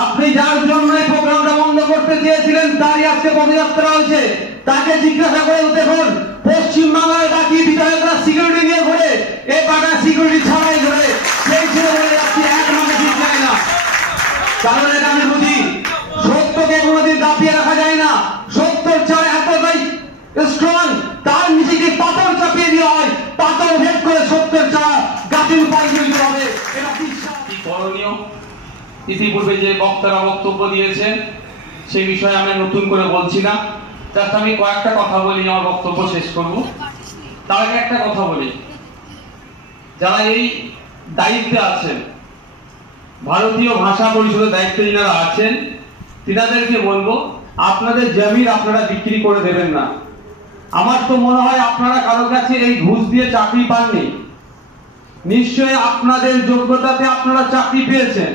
আপনি যার জন্য এই প্রোগ্রামটা বন্ধ করতে চেয়েছিলেন তারই আজকে পদযাত্রা হয়েছে। তাকে জিজ্ঞাসা করে দেখুন, পশ্চিম বাংলায় বাকি বিধায়করা সিকিউরিটি নিয়ে ঘুরে, এ পাটা সিকিউরিটি ছাড়াই ঘুরে। সেই ছিল বলে আপনি এক মাসে ঠিক যায় না। কারণ এটা আমি বুঝি, সত্যকে কোনোদিন দাপিয়ে রাখা যায় না। সত্যর চায় এতটাই স্ট্রং, তার নিজেকে পাথর চাপিয়ে দেওয়া হয়, পাথর ভেদ করে সত্যের চায় গাছের উপায় তৈরি হবে। এটা বিশ্বাস করণীয়। ইতিপূর্বে যে বক্তারা বক্তব্য দিয়েছেন সেই বিষয়ে আমি নতুন করে বলছি না, জাস্ট আমি কয়েকটা কথা বলি, আমার বক্তব্য শেষ করব। তার আগে একটা কথা বলি, যারা এই দায়িত্বে আছেন, ভারতীয় ভাষা পরিষদের দায়িত্বে যারা আছেন, তিনাদেরকে বলবো আপনাদের জমির আপনারা বিক্রি করে দেবেন না। আমার তো মনে হয় আপনারা কারো কাছে এই ঘুষ দিয়ে চাকরি পাননি, নিশ্চয়ই আপনাদের যোগ্যতাতে আপনারা চাকরি পেয়েছেন।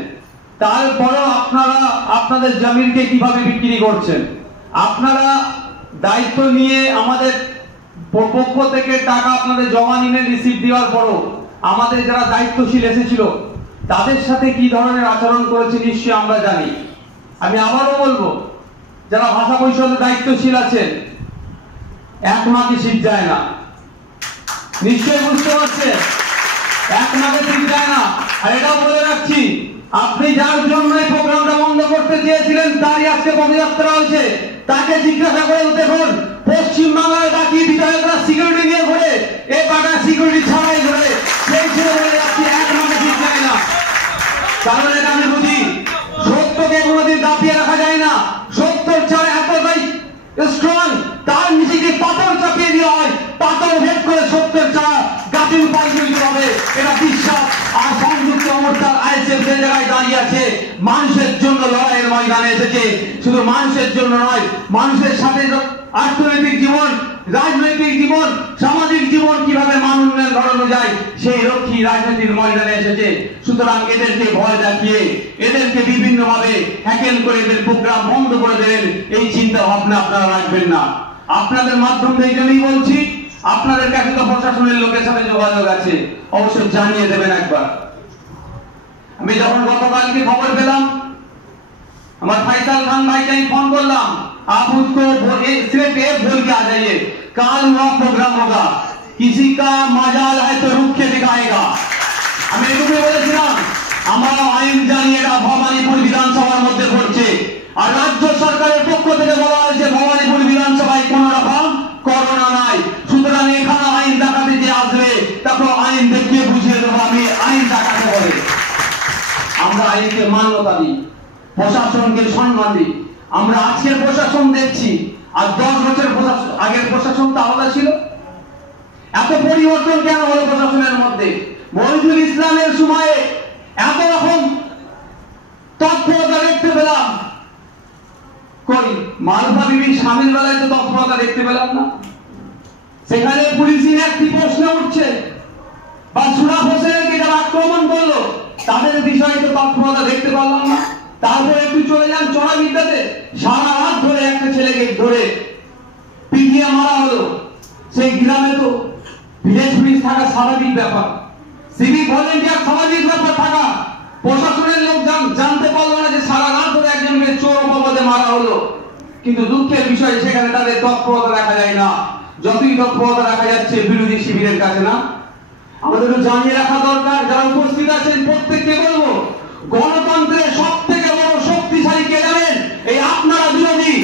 তারপরেও আপনারা আপনাদের জমিনকে কিভাবে বিক্রি করছেন? আপনারা দায়িত্ব নিয়ে আমাদের পক্ষ থেকে টাকা আপনাদের জমা নিয়ে রিসিভ দেওয়ার পরও আমাদের যারা দায়িত্বশীল এসেছিল তাদের সাথে কি ধরনের আচরণ করেছে নিশ্চয়ই আমরা জানি। আমি আবারও বলবো, যারা ভাষা পরিষদের দায়িত্বশীল আছেন, এক মাকে শীত যায় না, নিশ্চয়ই বুঝতে পারছেন, এক মাকে শীত যায় না। আর এটাও বলে রাখছি, আপনি যার জন্য এই প্রোগ্রামটা বন্ধ করতে চেয়েছিলেন তারই আজকে পদযাত্রা হয়েছে। তাকে জিজ্ঞাসা করে দেখুন, পশ্চিম বাংলায় বাকি বিধায়করা সিকিউরিটি নিয়ে ঘুরে, এ পাটা সিকিউরিটি ছাড়াই ঘুরে। সেই ছিল বলে আপনি এক মাকে শীত যায় না। কারণ এটা আমি বুঝি, সত্যকে কোনোদিন দাপিয়ে রাখা যায় না। সত্যর চায় এতটাই স্ট্রং, তার নিজেকে পাথর চাপিয়ে দেওয়া হয়, পাথর ভেদ করে সত্যের চায় গাছের উপায় তৈরি হবে। এটা বিশ্বাস। আর সংযুক্ত মোর্চার আইএসএফ যে জায়গায় দাঁড়িয়ে আছে, মানুষের জন্য লড়াইয়ের ময়দানে এসেছে। শুধু মানুষের জন্য নয়, মানুষের সাথে অর্থনৈতিক জীবন, রাজনৈতিক জীবন, সামাজিক জীবন কিভাবে মান উন্নয়ন ঘটানো যায় সেই লক্ষ্যে রাজনীতির ময়দানে এসেছে। সুতরাং এদেরকে ভয় দেখিয়ে, এদেরকে বিভিন্ন ভাবে হ্যাকেল করে এদের প্রোগ্রাম বন্ধ করে দেবেন, এই চিন্তা ভাবনা আপনারা রাখবেন না। আপনাদের মাধ্যম থেকে জন্যই বলছি, আপনাদের কাছে তো প্রশাসনের লোকের সাথে যোগাযোগ আছে, অবশ্যই জানিয়ে দেবেন একবার। আমি যখন গতকালকে খবর পেলাম, আমার ফয়সাল খান ভাইকে আমি ফোন করলাম, आप उसको सिर्फ ये बोल के आ जाइए, कल वहां प्रोग्राम होगा, किसी का मजाल है तो रुक के दिखाएगा। আমি এটুকু বলেছিলাম, আমরা আইন জানি এটা ভবানীপুর বিধানসভার মধ্যে ঘটছে, আর রাজ্য সরকারের পক্ষ থেকে বলা হয়েছে ভবানীপুর বিধানসভায় কোন রকম করোনা নাই। সুতরাং এখানে আইন দেখাতে যে আসবে তারপর আইন দেখিয়ে বুঝিয়ে দেবো আমি আইন দেখাতে হবে। আমরা আইনকে মান্যতা দিই, প্রশাসনকে সম্মান দিই। আমরা আজকের প্রশাসন দেখছি, আর 10 বছর আগের প্রশাসন তো আলাদা ছিল। এত পরিবর্তন কেন হলো প্রশাসনের মধ্যে? মহিদুল ইসলামের সময়ে এত রকম তৎপরতা দেখতে পেলাম, কই মালপা বিবি স্বামীর বেলায় তো তৎপরতা দেখতে পেলাম না। সেখানে পুলিশি একটি প্রশ্ন উঠছে, বা সুরাফ হোসেনকে যারা আক্রমণ করলো তাদের বিষয়ে তো তৎপরতা দেখতে পেলাম না। তারপরে একটু চলে যান চড়াবিদ্যাতে, সারা রাত ধরে একটা ছেলেকে ধরে পিটিয়ে মারা হলো। সেই গ্রামে তো ভিলেজ পুলিশ থাকা স্বাভাবিক ব্যাপার, সিভিক ভলেন্টিয়ার স্বাভাবিক ব্যাপার থাকা। প্রশাসনের লোক জানতে পারলো না যে সারা রাত ধরে একজনকে চোর অপবাদে মারা হলো। কিন্তু দুঃখের বিষয়, সেখানে তাদের তৎপরতা দেখা যায় না। যতই তৎপরতা দেখা যাচ্ছে বিরোধী শিবিরের কাছে না। আমাদের জানিয়ে রাখা দরকার, যারা উপস্থিত আছেন প্রত্যেককে বলবো, গণতন্ত্রের সব থেকে বড় শক্তিশালী কে জানেন? এই আপনারা বিরোধী।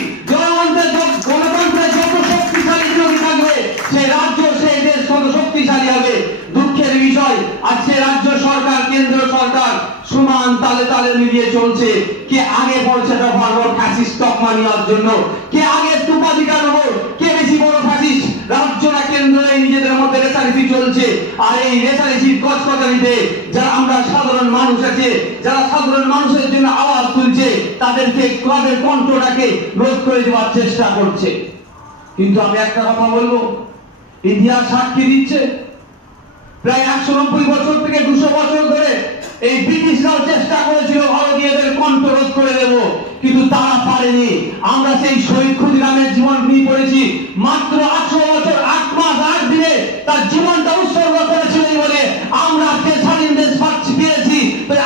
গণতন্ত্রের যত শক্তিশালী বিরোধী থাকবে, সেই রাজ্য, সেই দেশ তত শক্তিশালী হবে। দুঃখের বিষয়, আজকে রাজ্য সরকার, কেন্দ্র সরকার সমান তালে তালে মিলিয়ে চলছে। কে আগে পড়ছে ফরওয়ার্ড ফ্যাসিস্ট তকমা নেওয়ার জন্য, কে আগে তুপাদিকা নেব, কে বেশি বড় ফ্যাসিস্ট, রাজ্য না কেন্দ্র, এই নিজেদের মধ্যে রেসারেসি চলছে। আর এই রেসারেসির কচকচানিতে যারা আমরা সাধারণ মানুষ আছে, যারা সাধারণ মানুষের জন্য আওয়াজ তুলছে, তাদেরকে তাদের কণ্ঠটাকে রোধ করে দেওয়ার চেষ্টা করছে। কিন্তু আমি একটা কথা বলবো, ইতিহাস সাক্ষী দিচ্ছে, প্রায় 190 বছর থেকে 200 বছর ধরে এই ব্রিটিশরাও চেষ্টা করেছিল ভারতীয়দের কণ্ঠ রোধ করে দেব, কিন্তু তারা পারেনি। আমরা সেই শহীদ ক্ষুদিরামের জীবন নিয়ে পড়েছি, মাত্র 18 বছর 8 মাস 8 দিনে তার জীবনটা উৎসর্গ করেছিলেন বলে আমরা আজকে স্বাধীন দেশ পেয়েছি।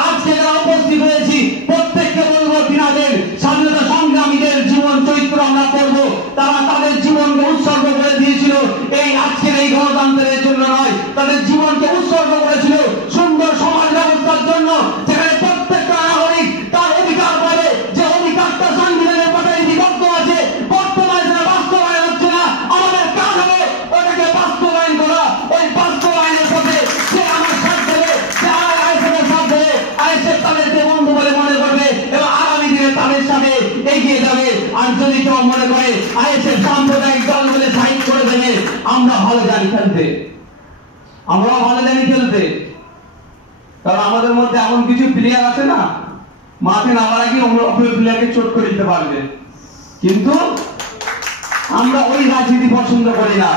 আজকে যারা উপস্থিত হয়েছি প্রত্যেককে বলবো, মনে করে আইএসএফ সাম্প্রদায়িক দল বলে সাইড করে দেবে। আমরা ভালো জানি খেলতে, আমরাও ভালো জানি খেলতে, কারণ আমাদের মধ্যে এমন কিছু প্লেয়ার আছে না, মাঠে নামার আগে অন্য প্লেয়ারকে চোট করে দিতে পারবে। কিন্তু আমরা ওই রাজনীতি পছন্দ করি না।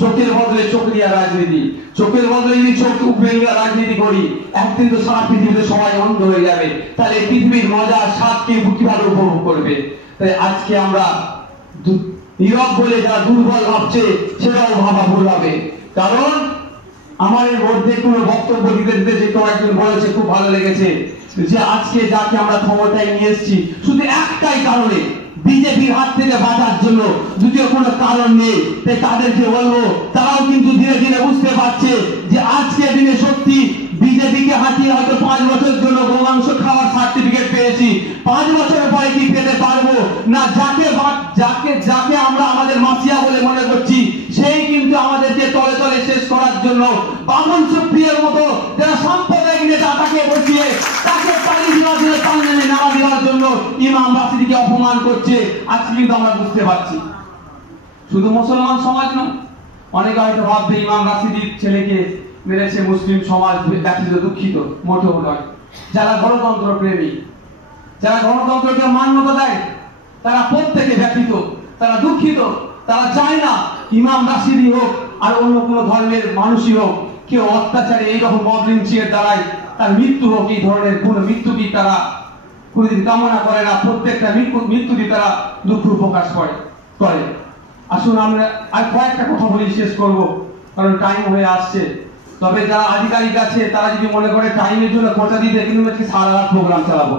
চোখের বদলে চোখ দিয়া রাজনীতি, চোখের বদলে যদি চোখ উপরে রাজনীতি করি, একদিন তো সারা পৃথিবীতে সবাই অন্ধ হয়ে যাবে। তাহলে পৃথিবীর মজা স্বাদকে কিভাবে উপভোগ করবে? তাই আজকে আমরা নীরব বলে যারা দুর্বল ভাবছে সেটাও ভাবা ভুল হবে। কারণ আমার এর মধ্যে কোনো বক্তব্য দিতে দিতে যে কেউ একজন বলেছে, খুব ভালো লেগেছে, যে আজকে যাকে আমরা ক্ষমতায় নিয়ে এসেছি শুধু একটাই কারণে, বিজেপির হাত থেকে বাঁচার জন্য, দ্বিতীয় কোনো কারণ নেই। তাই তাদেরকে বলবো, তারাও কিন্তু ধীরে ধীরে বুঝতে পারছে যে আজকের দিনে সত্যি বিজেপিকে হাতিয়ে হয়তো 5 বছরের জন্য গোমাংস খাওয়ার সার্টিফিকেট পেয়েছি, 5 বছরের পরে কি পেতে পারবো না? যাকে আমরা আমাদের মাফিয়া বলে মনে করছি, সেই কিন্তু আমাদেরকে তলে তলে শেষ করার জন্য বামন সুপ্রিয়র মতো যারা সাম্প্রদায়িক নেতা, তাকে বসিয়ে তাকে পানি দেওয়ার জন্য পাঞ্জাবে নামা দেওয়ার জন্য ইমাম রাশিদিকে অপমান করছে। আজকে কিন্তু আমরা বুঝতে পারছি, শুধু মুসলমান সমাজ নয়, অনেকে হয়তো ভাববে ইমাম রাশিদির ছেলেকে মেরেছে মুসলিম সমাজ, ব্যথিত দুঃখিত, মোটেও নয়। যারা গণতন্ত্র প্রেমী, যারা গণতন্ত্রকে মান্যতা দেয়, তারা প্রত্যেকে ব্যথিত, তারা দুঃখিত। তারা চায় না ইমাম রাশিদি হোক আর অন্য কোনো ধর্মের মানুষই হোক, কেউ অত্যাচারে এইরকম মবলিঞ্চিংয়ের দ্বারাই তার মৃত্যু হোক, এই ধরনের কোন মৃত্যুকে তারা কোনদিন কামনা করে না। প্রত্যেকটা মৃত্যুকে তারা দুঃখ প্রকাশ করে। আসুন আমরা আর কয়েকটা কথা বলি, শেষ করব, কারণ টাইম হয়ে আসছে। তবে যারা আধিকারিক আছে তারা যদি মনে করে টাইমের জন্য খরচা দিতে, কিন্তু আজকে সারা রাত প্রোগ্রাম চালাবো,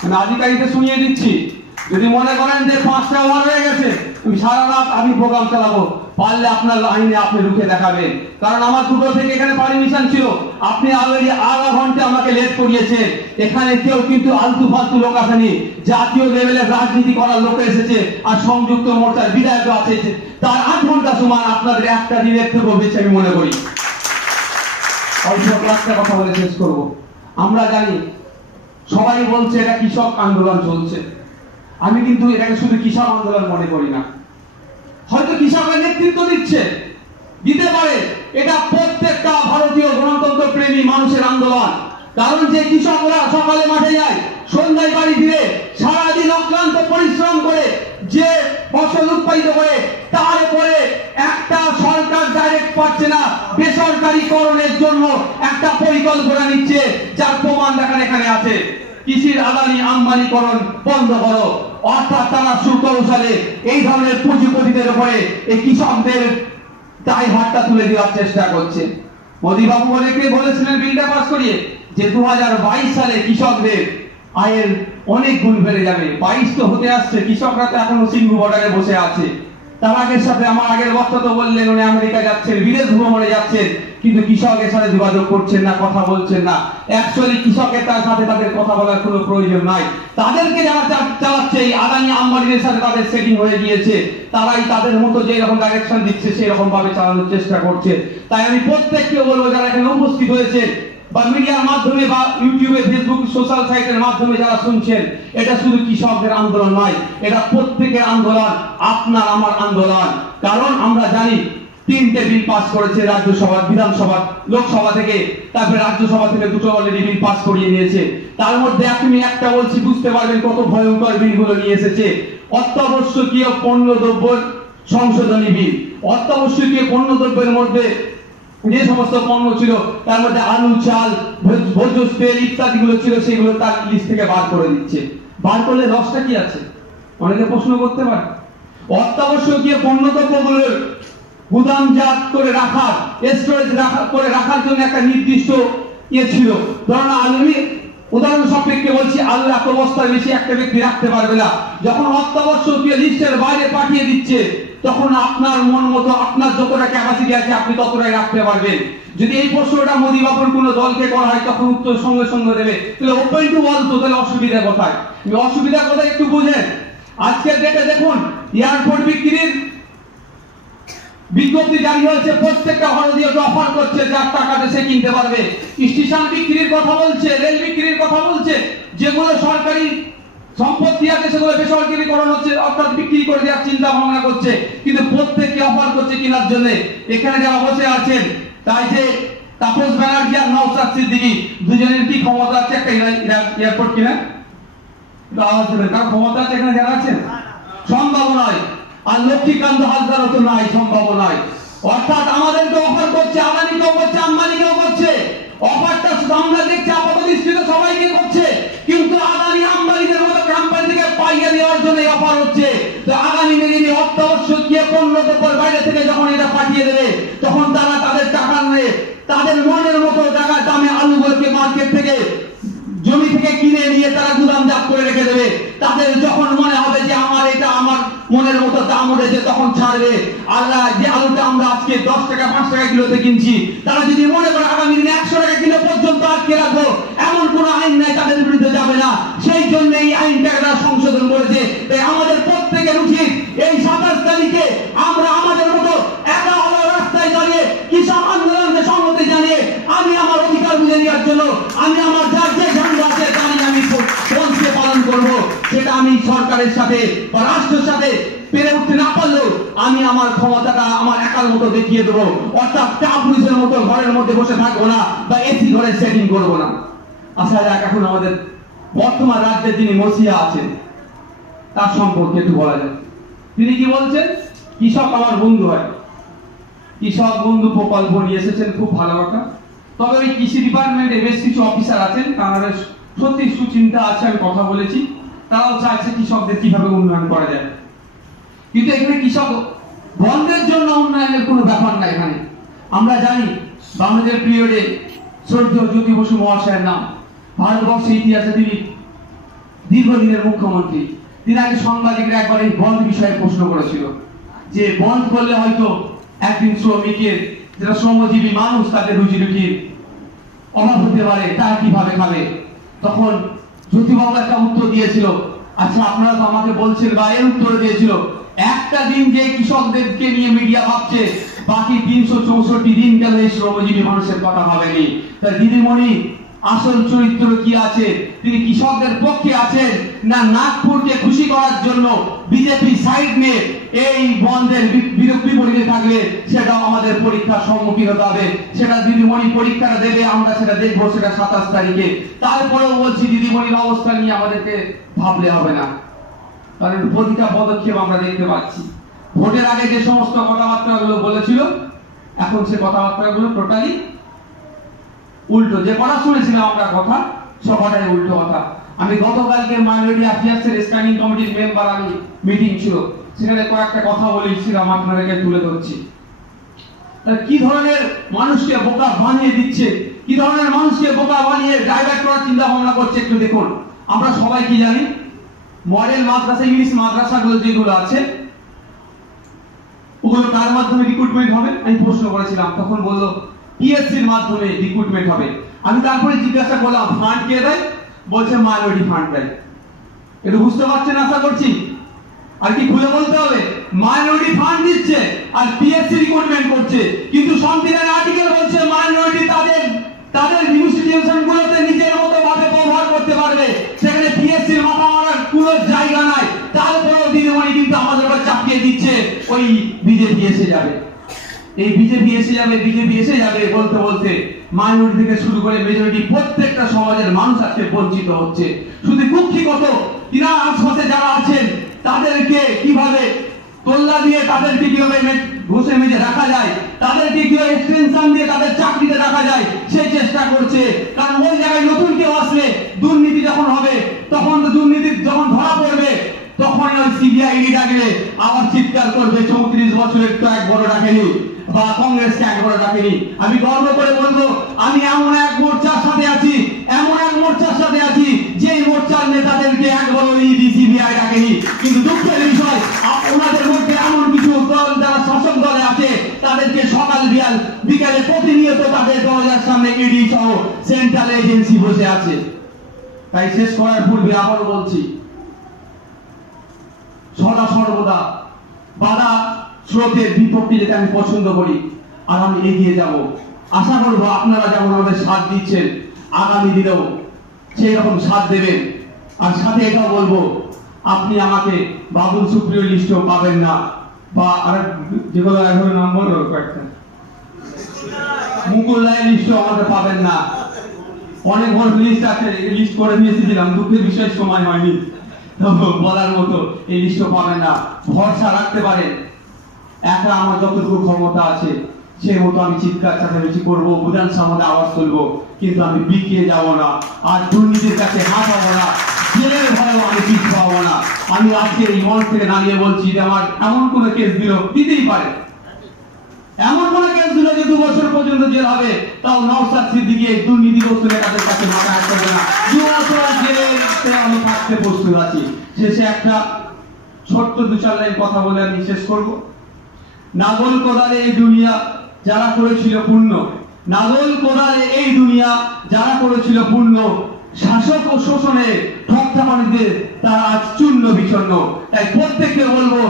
মানে আধিকারিকদের শুনিয়ে দিচ্ছি, যদি মনে করেন যে 5টা ওভার হয়ে গেছে আমি সারা রাত আমি প্রোগ্রাম চালাবো, পারলে আপনার লাইনে আপনি রুখে দেখাবেন। কারণ আমার 2টো থেকে এখানে পারমিশন ছিল, আপনি অলরেডি আধা ঘন্টা আমাকে লেট করিয়েছেন। এখানে কেউ কিন্তু আলতু ফালতু লোক আসেনি, জাতীয় লেভেলের রাজনীতি করার লোক এসেছে, আর সংযুক্ত মোর্চার বিধায়ক আছে, তার 8 ঘন্টা সমান আপনাদের একটা দিনের থেকেও বেশি আমি মনে করি। অল্প একটা কথা বলে শেষ করব। আমরা জানি সবাই বলছে এটা কৃষক আন্দোলন চলছে, আমি কিন্তু এটাকে শুধু কৃষক আন্দোলন মনে করি না। হয়তো কৃষকরা নেতৃত্ব দিতে পারে, এটা প্রত্যেকটা ভারতীয় গণতন্ত্র প্রেমী মানুষের আন্দোলন। কারণ যে কৃষকরা সকালে মাঠে যায়, সন্ধ্যায় বাড়ি ফিরে, সারাদিন অক্লান্ত পরিশ্রম করে যে ফসল উৎপাদিত করে, তারপরে একটা সরকার ডাইরেক্ট পাচ্ছে না, বেসরকারীকরণের জন্য একটা পরিকল্পনা নিচ্ছে, যার প্রমাণ দেখান এখানে আছে। কৃষির আদানি আম্বানিকরণ বন্ধ করো, অর্থাৎ তারা সুকৌশলে এই ধরনের পুঁজিপতিদের উপরে এই কৃষকদের দায় ভারটা তুলে দেওয়ার চেষ্টা করছে। মোদী বাবু বলেছিলেন বিলটা পাস করিয়ে যে 2022 সালে কৃষকদের আয়ের অনেক গুণ বেড়ে যাবে। 22 তো হতে আসছে, কৃষকরা তো এখনো সিন্ধু বর্ডারে বসে আছে। তার আগের সাথে আমার আগের বক্তা তো বললেন উনি আমেরিকা যাচ্ছেন, বিদেশ ভ্রমণে যাচ্ছেন, কিন্তু কৃষকের সাথে যোগাযোগ করছেন না, কথা বলছেন না। অ্যাকচুয়ালি কৃষকের তার সাথে তাদের কথা বলার কোনো প্রয়োজন নাই। তাদেরকে যারা চালাচ্ছে, এই আদানি আম্বানিদের সাথে তাদের সেটিং হয়ে গিয়েছে, তারাই তাদের মতো যে রকম ডাইরেকশন দিচ্ছে সেই রকম ভাবে চালানোর চেষ্টা করছে। তাই আমি প্রত্যেককে বলবো, যারা এখানে উপস্থিত হয়েছে বা মিডিয়ার মাধ্যমে বা ইউটিউবে, ফেসবুক, সোশ্যাল সাইটের মাধ্যমে যারা শুনছেন, এটা শুধু কৃষকদের আন্দোলন নয়, এটা প্রত্যেকের আন্দোলন, আপনার আমার আন্দোলন। কারণ আমরা জানি 3টে বিল পাস করেছে রাজ্যসভা, বিধানসভা, লোকসভা থেকে, তারপরে রাজ্যসভা থেকে 2টো অলরেডি বিল পাস করিয়ে নিয়েছে। তার মধ্যে আপনি একটা বলছি, বুঝতে পারবেন কত ভয়ঙ্কর বিলগুলো নিয়ে এসেছে। অত্যাবশ্যকীয় পণ্য দ্রব্য সংশোধনী বিল, অত্যাবশ্যকীয় পণ্য দ্রব্যের মধ্যে যে সমস্ত পণ্য ছিল তার মধ্যে আলু, চাল, ভোজ্য তেল ইত্যাদি গুলো ছিল, সেগুলো তার লিস্ট থেকে বার করে দিচ্ছে। বার করলে রসটা কি আছে অনেকে প্রশ্ন করতে পারে। অত্যাবশ্যকীয় পণ্য দ্রব্যগুলোর গুদামজাত করে রাখার, স্টোরেজ করে রাখার জন্য একটা নির্দিষ্ট ছিল। ধরুন আলু, উদাহরণ সাপেক্ষে বলছি, আলু 1 বস্তার বেশি একটা ব্যক্তি রাখতে পারবে না। যখন অত্যাবশ্যকীয় লিস্টের বাইরে পাঠিয়ে দিচ্ছে, তখন আপনার মন মতো আপনার যতটা ক্যাপাসিটি আছে আপনি ততটাই রাখতে পারবেন। যদি এই প্রশ্নটা মোদী বাবুর কোনো দলকে করা হয়, তখন উত্তর সঙ্গে সঙ্গে দেবে, তাহলে ওপেন টু অল, তো তাহলে অসুবিধা কোথায়? অসুবিধার কথা একটু বুঝেন। আজকের ডেটে দেখুন, এয়ারপোর্ট বিক্রির বিজ্ঞপ্তি জারি হয়েছে, প্রত্যেকটা ভারতীয়কে অফার করছে, যার টাকাতে সে কিনতে পারবে। স্টেশন বিক্রির কথা বলছে, রেল বিক্রির কথা বলছে, যেগুলো সরকারি সম্পত্তি আছে সেগুলো বেসরকারীকরণ হচ্ছে, অর্থাৎ বিক্রি করে দেওয়ার চিন্তা ভাবনা করছে, কিন্তু প্রত্যেককে অফার করছে কেনার জন্য। এখানে যারা বসে আছেন, তাই যে তাপস ব্যানার্জি আর নওশাদ সিদ্দিকী দুজনের কি ক্ষমতা আছে একটা এয়ারপোর্ট কিনা? আওয়াজ দেবেন, কারণ ক্ষমতা আছে এখানে যারা আছেন? সম্ভব নয়। আর লক্ষ্মীকান্ত হালদারও তো নাই, সম্ভব নয়। অর্থাৎ আমাদেরকে অফার করছে, আদানিকেও করছে, আম্বানিকেও করছে। অফারটা শুধু আমরা দেখছি আপাত দৃষ্টিতে সবাইকে করছে, কিন্তু আদানি আম্বানিদের মতো কোম্পানি থেকে পাইয়ে দেওয়ার জন্য অফার হচ্ছে। তো আগামী দিনে অত্যাবশ্যকীয় পণ্যের উপর বাইরে থেকে যখন এটা পাঠিয়ে দেবে, তখন তারা তাদের টাকা নিয়ে তাদের মনের মতো টাকার দামে আলুগুলোকে মার্কেট থেকে জমি থেকে কিনে নিয়ে তারা গুদামজাত করে রেখে দেবে। তাদের যখন মনে হবে যে আমার এটা আমার মনের মতো দাম উঠেছে, তখন ছাড়বে। আর যে আলুটা আমরা আজকে 10 টাকা 5 টাকা কিলোতে কিনছি, তারা যদি মনে করে আগামী দিনে 100 টাকা কিলো পর্যন্ত আটকে রাখবো, এমন কোন আইন নাই, তাদের বিরুদ্ধে যাবে না। সেই জন্য এই আইনটা সংশোধন করেছে। তাই আমাদের প্রত্যেকের উচিত এই 27 তারিখে আমরা আমাদের মতো একা হলো রাস্তায় দাঁড়িয়ে কৃষক আন্দোলনকে সংহতি জানিয়ে আমি আমার অধিকার বুঝে নেওয়ার জন্য আমি আমার যার যে ঝান্ডা আছে দাঁড়িয়ে আমি পৌঁছে পালন করব। সেটা আমি সরকারের সাথে বা রাষ্ট্রের সাথে পেরে উঠতে না পারলেও আমি আমার ক্ষমতাটা আমার একার মতো দেখিয়ে দেবো। অর্থাৎ পুলিশের মতো ঘরের মধ্যে বসে থাকবো না বা এসি ঘরে সেটিং করবো না। আসা যাক এখন আমাদের বর্তমান রাজ্যের যিনি মসিয়া আছেন তার সম্পর্কে একটু বলা যায়। তিনি কি বলছেন? কৃষক আমার বন্ধু হয়, কৃষক বন্ধু প্রকল্প নিয়ে এসেছেন, খুব ভালো কথা। তবে ওই কৃষি ডিপার্টমেন্টে বেশ কিছু অফিসার আছেন, তাদের সত্যি সুচিন্তা আছে, আমি কথা বলেছি, তারাও চাইছে কৃষকদের কিভাবে উন্নয়ন করা যায়। কিন্তু এখানে কৃষক বন্ধের জন্য উন্নয়নের কোনো ব্যাপার নাই। এখানে আমরা জানি বাংলাদেশের পিরিয়ডে শ্রদ্ধেয় জ্যোতি বসু মহাশয়ের নাম, ভারতবর্ষের ইতিহাসে তিনি দীর্ঘদিনের মুখ্যমন্ত্রী। তিনি আগে সাংবাদিকরা একবার এই বন্ধ বিষয়ে প্রশ্ন করেছিল যে বন্ধ করলে হয়তো একদিন শ্রমিকের যারা শ্রমজীবী মানুষ তাদের রুজি রুটির অভাব হতে পারে, তারা কিভাবে খাবে? তখন জ্যোতিবাবু একটা উত্তর দিয়েছিল, আচ্ছা আপনারা তো আমাকে বলছেন, বা এর উত্তর দিয়েছিল, একটা দিন যে কৃষকদেরকে নিয়ে মিডিয়া ভাবছে, বাকি 364 দিন কেন এই শ্রমজীবী মানুষের কথা ভাবেনি? তাই দিদিমণি আসল চরিত্র কি আছে? তিনি কৃষকদের পক্ষে আছেন না নাগপুরকে খুশি করার জন্য বিজেপি সাইড নিয়ে এই বন্ধের বিপরীতে থাকলে সেটা আমাদের পরীক্ষার সম্মুখীন হতে হবে। সেটা দিদিমণি পরীক্ষাটা দেবে, আমরা সেটা দেখবো, সেটা 27 তারিখে। তারপরেও বলছি দিদিমণির অবস্থা নিয়ে আমাদেরকে ভাবলে হবে না, কারণ প্রতিটা পদক্ষেপ আমরা দেখতে পাচ্ছি। ভোটের আগে যে সমস্ত কথাবার্তাগুলো বলেছিল, এখন সে কথাবার্তাগুলো টোটালি উল্টো। যে কথা শুনেছিলাম আমরা কথা, সবটাই উল্টো কথা। আমি গতকালকে মাইনরিটি অ্যাফেয়ার্সের স্ট্যান্ডিং কমিটির মেম্বার, আমি মিটিং ছিল, সেখানে কয়েকটা কথা বলেছিলাম, আপনাদেরকে তুলে ধরছি। কি ধরনের মানুষকে বোকা বানিয়ে দিচ্ছে, কি ধরনের মানুষকে বোকা বানিয়ে ডাইভার্ট করার চিন্তা ভাবনা করছে, একটু দেখুন। আমরা সবাই কি জানি, মডেল মাদ্রাসা, ইংলিশ মাদ্রাসাগুলো যেগুলো আছে, ওগুলো কার মাধ্যমে রিক্রুটমেন্ট হবে? আমি প্রশ্ন করেছিলাম, তখন বললো পিএসসির মাধ্যমে রিক্রুটমেন্ট হবে। আমি তারপরে জিজ্ঞাসা করলাম ফান্ড কে দেয়? বলছে মাইনরিটি ফান্ড দেয়। একটু বুঝতে পারছেন আশা করছি? আর কি খুলে বলতে হবে? মাইনরিটি ফান্ড দিচ্ছে আর পিএসসি রিক্রুটমেন্ট করছে, কিন্তু সংবিধান আর্টিকেল বলছে মাইনরিটি তাদের ইনস্টিটিউশন গুলোতে নিজের মতো ভাবে ব্যবহার করতে পারবে, সেখানে পিএসসির মাথা মারার কোনো জায়গা নাই। তারপরেও দিদিমণি কিন্তু আমাদের উপর চাপিয়ে দিচ্ছে ওই বিজেপি এসে যাবে, এই বিজেপি এসে যাবে, বিজেপি এসে যাবে বলতে বলতে মাইনরিটি থেকে শুরু করে মেজরিটি প্রত্যেকটা সমাজের মানুষ আজকে বঞ্চিত হচ্ছে। শুধু দুঃখী কত তিনার আশপাশে যারা আছেন তাদেরকে কিভাবে তোল্লা দিয়ে তাদেরকে কিভাবে ঘষে মেজে রাখা যায়, তাদেরকে কিভাবে এক্সটেনশন দিয়ে তাদের চাকরিতে রাখা যায় সেই চেষ্টা করছে। কারণ ওই জায়গায় নতুন কেউ আসলে দুর্নীতি যখন হবে, তখন তো দুর্নীতি যখন ধরা পড়বে, তখন ওই সিবিআই ডাকলে আবার চিৎকার করবে 34 বছরের তো এক বড় ডাকেনি, বা কংগ্রেসকে এক বড় ডাকেনি। আমি গর্ব করে বলবো, আমি এমন এক মোর্চার সাথে আছি, এমন এক মোর্চার সাথে আছি যে মোর্চার নেতাদেরকে এক বড় ইডি সিবিআই ডাকেনি। কিন্তু দুঃখের বিষয়, ওনাদের মধ্যে এমন কিছু দল যারা শাসক দলে আছে, তাদেরকে সকাল বিকালে প্রতিনিয়ত তাদের দরজার সামনে ইডি সহ সেন্ট্রাল এজেন্সি বসে আছে। তাই শেষ করার পূর্বে আবারও বলছি, সদা সর্বদা বাধা স্রোতের বিপক্ষে যেতে আমি পছন্দ করি, আর আমি এগিয়ে যাব। আশা করবো আপনারা যেমন আমাদের সাথ দিচ্ছেন, আগামী দিনেও সেই রকম সাথ দেবেন। আর সাথে এটা বলবো, আপনি আমাকে বাবুল সুপ্রিয় লিস্টও পাবেন না, বা আর যেগুলো এখন নম্বর কয়েকটা মুকুল রায় লিস্টও আমাকে পাবেন না। অনেক বড় লিস্ট আছে, লিস্ট করে দিয়েছিলাম, দুঃখের বিষয় সময় হয়নি বলার মতো। এই লিস্টও পাবেন না। ভরসা রাখতে পারেন, একা আমার যতটুকু ক্ষমতা আছে সেই মতো আমি চিৎকার চেঁচামেচি করবো, বিধানসভাতে আওয়াজ তুলবো, কিন্তু আমি বিকিয়ে যাব না, আর দুর্নীতির কাছে হাত হবো না, জেলের ভয়েও আমি পিছ পাবো না। আমি আজকে এই মঞ্চ থেকে দাঁড়িয়ে বলছি যে আমার এমন কোনো কেস দিতেই পারে, এমন কোন কেস দিল যে 2 বছর পর্যন্ত জেল হবে, তাও নওশাদ সিদ্দিকী এই দুর্নীতিগ্রস্ত নেতাদের কাছে মাথা হাত করবে না। 2 বছর জেলে আমি থাকতে প্রস্তুত আছি। শেষে একটা ছোট্ট 2-4 লাইন কথা বলে আমি শেষ করব। নাগল কোদালে এই দুনিয়া যারা করেছিল পূর্ণ, নাগল কোদালে এই দুনিয়া যারা করেছিল পূর্ণ, শাসক ও শোষণে ঠকঠাকানিতে তারা আজ চূর্ণ বিচূর্ণ। তাই প্রত্যেককে বলবো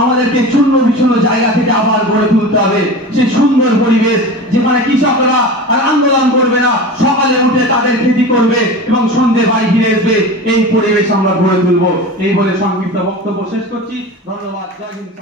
আমাদেরকে চূর্ণ বিচূর্ণ জায়গা থেকে আবার গড়ে তুলতে হবে সেই সুন্দর পরিবেশ, যেখানে কৃষকরা আর আন্দোলন করবে না, সকালে উঠে তাদের খেতি করবে এবং সন্ধ্যে বাড়ি ফিরে আসবে। এই পরিবেশ আমরা গড়ে তুলবো। এই বলে সংক্ষিপ্ত বক্তব্য শেষ করছি। ধন্যবাদ। জয় হিন্দ।